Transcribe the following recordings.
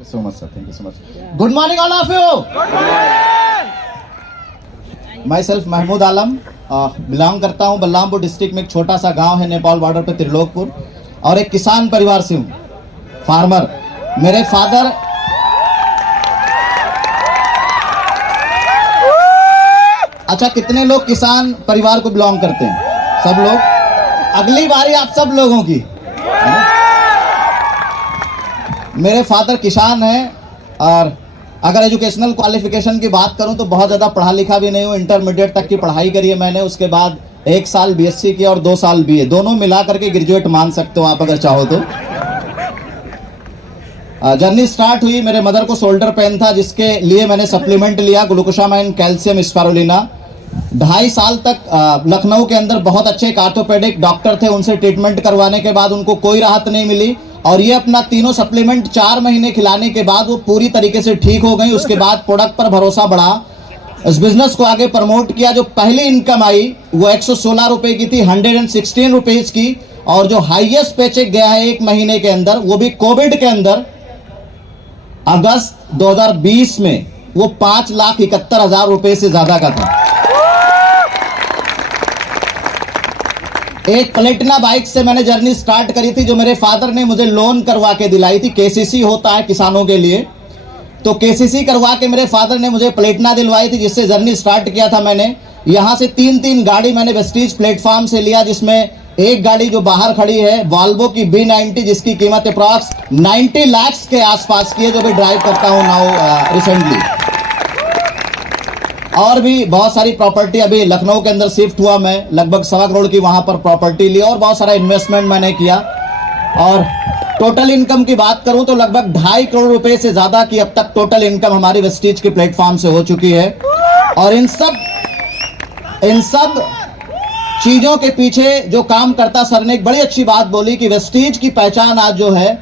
so much, sir. Thank you so much. Good morning, all of you. Good morning. Myself Mahmood Alam, belong करता हूँ Balrampur district में एक छोटा सा गांव है नेपाल बॉर्डर पे त्रिलोकपुर, और एक किसान परिवार से हूँ, फार्मर। मेरे फादर अच्छा, कितने लोग किसान परिवार को बिलोंग करते हैं? सब लोग। अगली बारी आप सब लोगों की। मेरे फादर किसान हैं, और अगर एजुकेशनल क्वालिफिकेशन की बात करूं तो बहुत ज़्यादा पढ़ा लिखा भी नहीं हूं। इंटरमीडिएट तक की पढ़ाई करी है मैंने, उसके बाद 1 साल बीएससी किया और 2 साल बीए, दोनों मिला करके ग्रेजुएट मान सकते हो आप अगर चाहो तो। जर्नी स्टार्ट हुई, मेरे मदर को शोल्डर पेन था जिसके लिए मैंने सप्लीमेंट लिया, ग्लूकोसामाइन, कैल्शियम, स्पारुलिना। 2.5 साल तक लखनऊ के अंदर बहुत अच्छे एक ऑर्थोपेडिक डॉक्टर थे, उनसे ट्रीटमेंट करवाने के बाद उनको कोई राहत नहीं मिली, और ये अपना तीनों सप्लीमेंट 4 महीने खिलाने के बाद वो पूरी तरीके से ठीक हो गई। उसके बाद प्रोडक्ट पर भरोसा बढ़ा, इस बिजनेस को आगे प्रमोट किया। जो पहली इनकम आई वो 116 रुपए की थी, 116 रुपीज की, और जो हाईएस्ट पेचेक गया है 1 महीने के अंदर, वो भी कोविड के अंदर अगस्त 2020 में, वो 5,71,000 रुपए से ज्यादा का था। एक प्लेटिना बाइक से मैंने जर्नी स्टार्ट करी थी, जो मेरे फादर ने मुझे लोन करवा के दिलाई थी। केसीसी होता है किसानों के लिए, तो केसीसी करवा के मेरे फादर ने मुझे प्लेटिना दिलवाई थी, जिससे जर्नी स्टार्ट किया था मैंने। यहां से 3-3 गाड़ी मैंने वेस्टीज प्लेटफॉर्म से लिया, जिसमें एक गाड़ी जो बाहर खड़ी है वॉल्वो की B90, जिसकी कीमत अप्रॉक्स 90 लाख के आसपास की है, जो भी ड्राइव करता हूं नाउ रिसेंटली। और भी बहुत सारी प्रॉपर्टी, अभी लखनऊ के अंदर शिफ्ट हुआ मैं, लगभग 1.25 करोड़ की वहां पर प्रॉपर्टी ली, और बहुत सारा इन्वेस्टमेंट मैंने किया। और टोटल इनकम की बात करूं तो लगभग 2.5 करोड़ रुपए से ज्यादा की अब तक टोटल इनकम हमारी वेस्टीज के प्लेटफॉर्म से हो चुकी है। और इन सब चीजों के पीछे जो काम करता, सर ने एक बड़ी अच्छी बात बोली कि वेस्टीज की पहचान आज जो है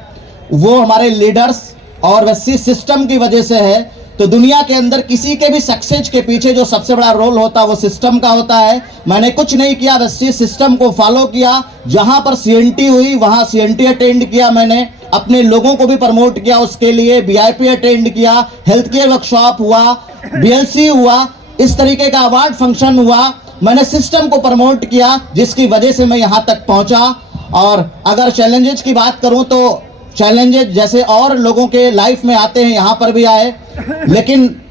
वो हमारे लीडर्स और वेस्टीज सिस्टम की वजह से है। तो दुनिया के अंदर किसी के भी सक्सेस के पीछे जो सबसे बड़ा रोल होता है वो सिस्टम का होता है। मैंने कुछ नहीं किया, वेस्टीज सिस्टम को फॉलो किया। जहां पर CNT हुई वहां CNT अटेंड किया मैंने, अपने लोगों को भी प्रमोट किया, उसके लिए VIP अटेंड किया, हेल्थ केयर वर्कशॉप हुआ, BLC हुआ, इस तरीके का अवार्ड फंक्शन हुआ। मैंने सिस्टम को प्रमोट किया, जिसकी वजह से मैं यहां तक पहुंचा। और अगर चैलेंजेस की बात करूं तो चैलेंजेस जैसे और लोगों के लाइफ में आते हैं, यहां पर भी आए, लेकिन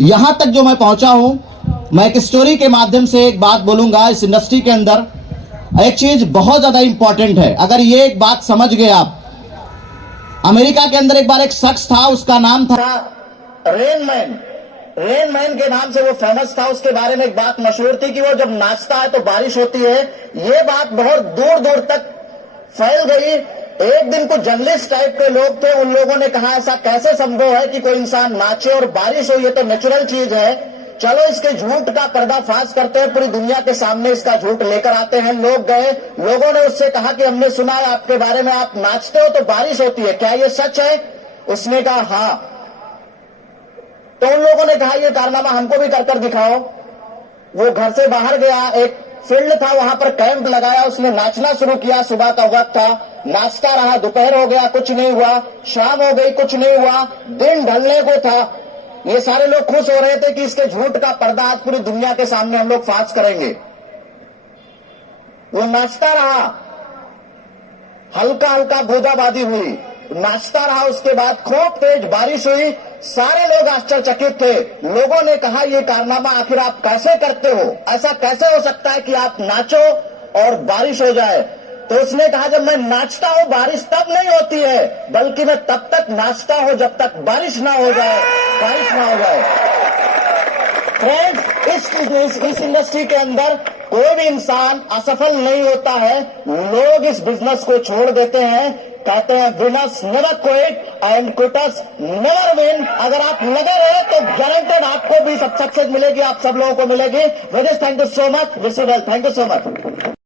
यहां तक जो मैं पहुंचा हूं, मैं एक स्टोरी के माध्यम से एक बात बोलूंगा। इस इंडस्ट्री के अंदर एक चीज बहुत ज्यादा इंपॉर्टेंट है, अगर ये एक बात समझ गए आप। अमेरिका के अंदर एक बार एक शख्स था, उसका नाम था रेनमैन। रेनमैन के नाम से वो फेमस था। उसके बारे में एक बात मशहूर थी कि वो जब नाचता है तो बारिश होती है। ये बात बहुत दूर दूर तक फैल गई। एक दिन कुछ जर्नलिस्ट टाइप के लोग थे, उन लोगों ने कहा ऐसा कैसे संभव है कि कोई इंसान नाचे और बारिश हो, ये तो नेचुरल चीज है, चलो इसके झूठ का पर्दाफाश करते हैं, पूरी दुनिया के सामने इसका झूठ लेकर आते हैं। लोग गए, लोगों ने उससे कहा कि हमने सुना है आपके बारे में, आप नाचते हो तो बारिश होती है, क्या ये सच है? उसने कहा हाँ। तो उन लोगों ने कहा ये कारनामा हमको भी कर दिखाओ। वो घर से बाहर गया, एक फील्ड था वहां पर कैंप लगाया, उसने नाचना शुरू किया। सुबह का वक्त था, नाचता रहा, दोपहर हो गया, कुछ नहीं हुआ, शाम हो गई, कुछ नहीं हुआ, दिन ढलने को था। ये सारे लोग खुश हो रहे थे कि इसके झूठ का पर्दा आज पूरी दुनिया के सामने हम लोग फाश करेंगे। वो नाचता रहा, हल्का हल्का बूंदाबांदी हुई, नाचता रहा। उसके बाद खूब तेज बारिश हुई। सारे लोग आश्चर्यचकित थे। लोगों ने कहा ये कारनामा आखिर आप कैसे करते हो? ऐसा कैसे हो सकता है कि आप नाचो और बारिश हो जाए? तो उसने कहा जब मैं नाचता हूं बारिश तब नहीं होती है, बल्कि मैं तब तक नाचता हूं जब तक बारिश ना हो जाए, बारिश ना हो जाए। फ्रेंड्स, इस इंडस्ट्री के अंदर कोई भी इंसान असफल नहीं होता है। लोग इस बिजनेस को छोड़ देते हैं, कहते हैं winners never quit and quitters never win. अगर आप लगे रहे तो गारंटेड आपको भी सक्सेस मिलेगी, आप सब लोगों को मिलेगी। Thank you so much, thank you so much.